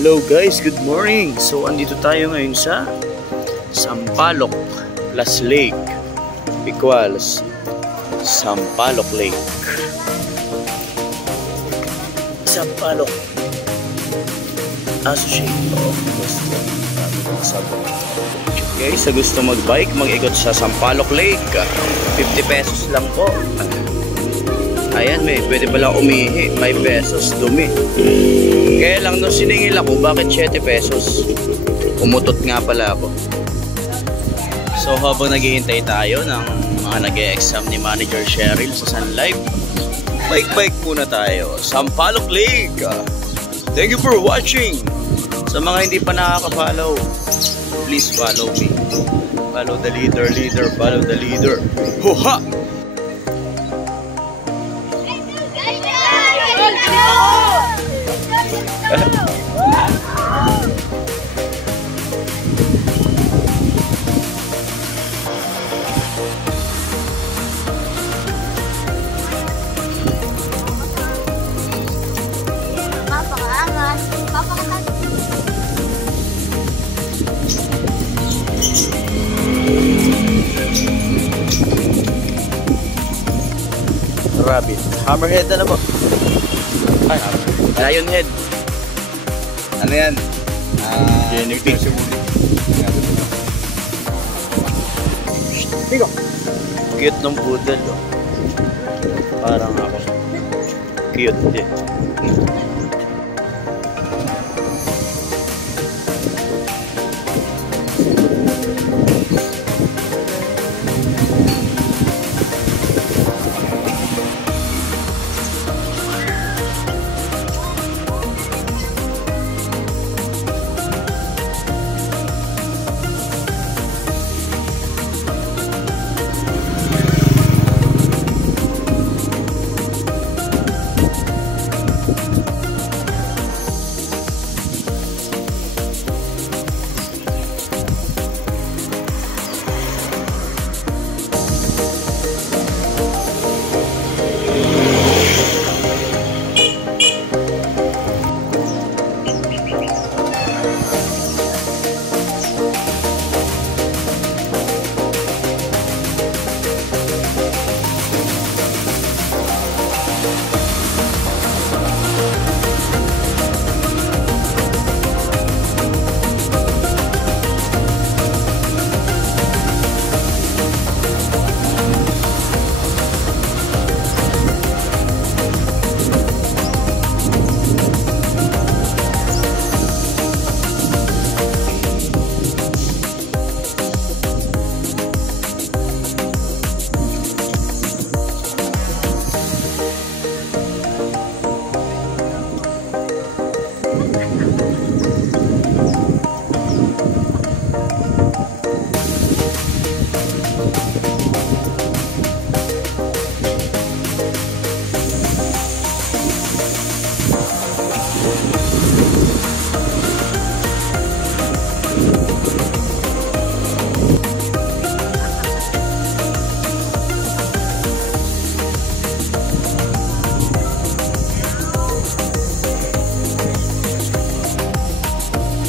Hello guys, good morning. So andito tayo ngayon sa Sampaloc Plus Lake equals Sampaloc Lake. Sampaloc Association of guys, sa gusto mag-bike, mag-ikot sa Sampaloc Lake, 50 pesos lang po. Ayan, pwede pala umihi, 5 pesos, dumi. Kaya lang nung siningil ako, bakit 7 pesos? Umutot nga pala ako. So habang naghihintay tayo ng mga nag-e-exam ni Manager Cheryl sa Sun Life, bike muna tayo. Sampaloc Lake! Thank you for watching! Sa mga hindi pa nakaka-follow, please follow me. Follow the leader, follow the leader. Ho-ha! Rabbit. Hammerhead na po. Ay, Lionhead. Ano yan? Genetic. Cute ng poodle, oh. Parang ako. Cute din.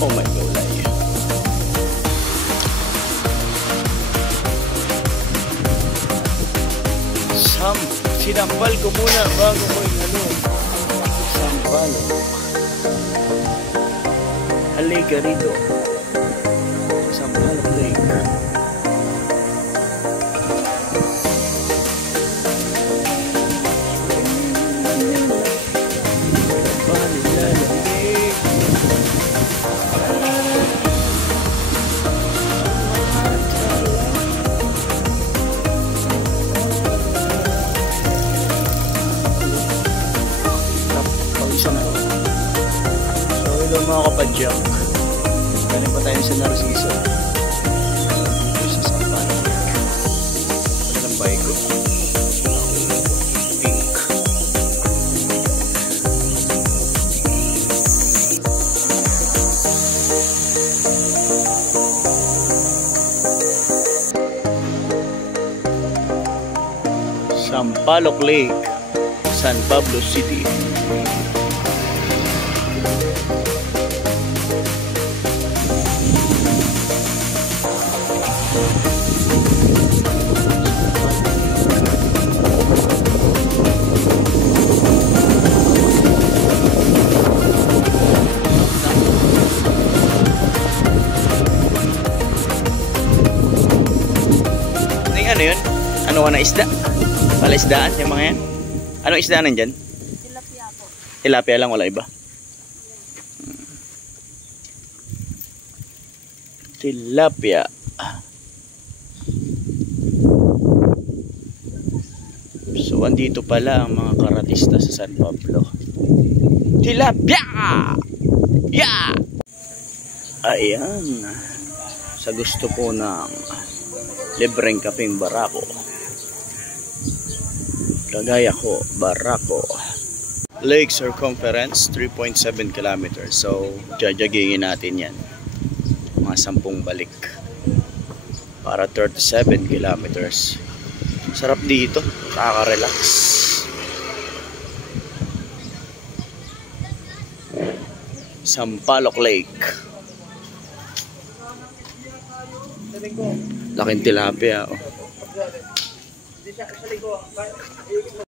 Oh my God. Sinampal ko muna bago ko Sampaloc. Halika rito. Sampaloc Lake. Mga kapadyak, galing pa tayo sa Narciso sa Sampaloc Lake. Wala ng bike ko, pink. Sampaloc Lake, San Pablo City. kinuha na isda. Wala isdaan yung mga yan. Anong isdaan nandyan? Tilapia po. Tilapia lang, wala iba. Tilapia. So, andito pala ang mga karatista sa San Pablo. Tilapia! Yeah! Ayan. Sa gusto po ng libreng kapeng barako. Kagaya ko, barako. Lake circumference, 3.7 kilometers. So, jajagingin natin yan. Mga 10 balik. Para 37 kilometers. Sarap dito. Nakaka-relax. Sampaloc Lake. Laking tilapia. Oh.